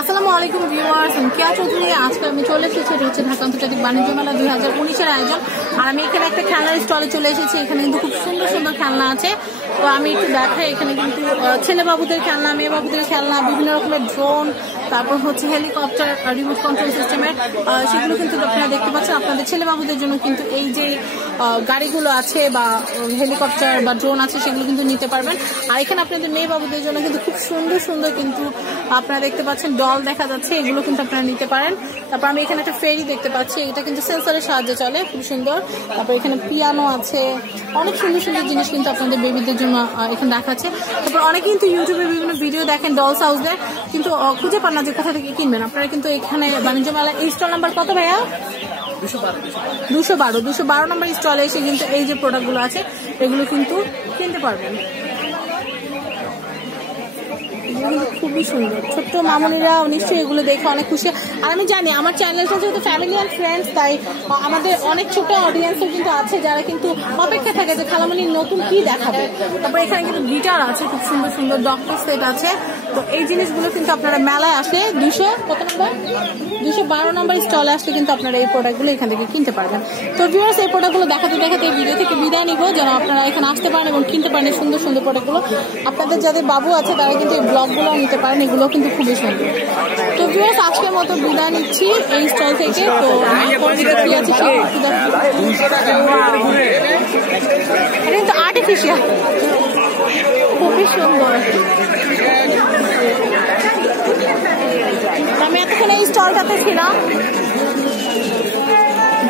আসসালামু আলাইকুম ভিউয়ার্স, আমি কেয়া চৌধুরী। আজকে আমি চলে এসেছি, এটা হচ্ছে ঢাকা আন্তর্জাতিক বাণিজ্য মেলা 2019-এর আয়োজন। আর আমি এখানে একটা খেলনার স্টলে চলে এসেছি। এখানে কিন্তু খুব সুন্দর সুন্দর খেলনা আছে। তো আমি একটু দেখাই, এখানে কিন্তু ছেলে বাবুদের খেলনা, মেয়ে বাবুদের খেলনা, বিভিন্ন রকমের ড্রোন, তারপর হচ্ছে হেলিকপ্টার, রিমোট কন্ট্রোল সিস্টেমের, সেগুলো কিন্তু আপনারা দেখতে পাচ্ছেন। আপনাদের ছেলে বাবুদের জন্য কিন্তু এই যে গাড়িগুলো আছে বা হেলিকপ্টার বা ড্রোন আছে, সেগুলো কিন্তু নিতে পারবেন। আর এখানে আপনাদের মেয়ে বাবুদের জন্য কিন্তু খুব সুন্দর সুন্দর কিন্তু আপনারা দেখতে পাচ্ছেন ডল দেখা যাচ্ছে, এগুলো কিন্তু আপনারা নিতে পারেন। তারপর আমি এখানে একটা ফেরি দেখতে পাচ্ছি, এটা কিন্তু সেন্সরের সাহায্যে চলে, খুব সুন্দর। তারপর এখানে পিয়ানো আছে, অনেক সুন্দর সুন্দর জিনিস কিন্তু আপনাদের বেবিদের জন্য এখানে দেখাচ্ছে। তারপর অনেকে কিন্তু ইউটিউবে বিভিন্ন ভিডিও দেখেন ডলস হাউসের, কিন্তু খুঁজে পান না যে কোথা থেকে কিনবেন। আপনারা কিন্তু এখানে বাণিজ্য মেলা এই স্টল নাম্বার কত ভাইয়া? 212 নম্বর স্টলে এসে কিন্তু এই যে প্রোডাক্টগুলো আছে এগুলো কিন্তু কিনতে পারবেন। খুবই সুন্দর, ছোট্ট মামুনিরা নিশ্চয়ই এগুলো দেখে অনেক খুশি। আর আমি জানি আমার চ্যানেলটা যেহেতু ফ্যামিলি অ্যান্ড ফ্রেন্ডস, তাই আমাদের অনেক ছোট অডিয়েন্সও কিন্তু আছে যারা কিন্তু অপেক্ষা থাকে যে খালামণির নতুন কি দেখাবে। তারপর এখানে কিন্তু গিটার আছে, খুব সুন্দর সুন্দর ডক্টর সেট আছে। তো এই জিনিসগুলো কিন্তু আপনারা মেলায় আসলে 212 নম্বর স্টলে আসলে কিন্তু আপনারা এই প্রোডাক্টগুলো এখান থেকে কিনতে পারবেন। তো ভিউয়ার্স, এই প্রোডাক্টগুলো দেখাতে দেখাতে এই ভিডিও থেকে বিদায় নিব, যেন আপনারা এখানে আসতে পারেন এবং কিনতে পারেন সুন্দর সুন্দর প্রোডাক্টগুলো। আপনাদের যাদের বাবু আছে তারা কিন্তু এই ব্লগগুলো নিতে পারেন, এগুলো কিন্তু খুবই সুন্দর। তো ভিউয়ার্স, আজকের মতো বিদায় নিচ্ছি এই স্টল থেকে। তো এটা কিন্তু আর্টিফিশিয়াল, খুবই সুন্দর। আমি এতক্ষণ এই স্টলটাতে ছিলাম,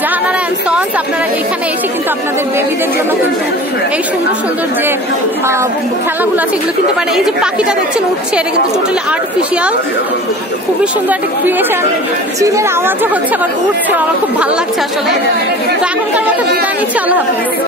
জাহানারা অ্যান্ড সন্স। আপনারা এখানে এসে কিন্তু আপনাদের বেবিদের জন্য কিন্তু এই সুন্দর সুন্দর যে খেলনাগুলো আছে এগুলো কিনতে পারেন। এই যে পাখিটা দেখছেন উঠছে, এটা কিন্তু টোটালি আর্টিফিশিয়াল, খুবই সুন্দর একটা ক্রিয়েশন। চিলের আওয়াজও হচ্ছে, আবার উঠছে, আমার খুব ভালো লাগছে আসলে। তো এখনকার মতো বিদায় নিচ্ছি, আল্লাহ হাফেজ।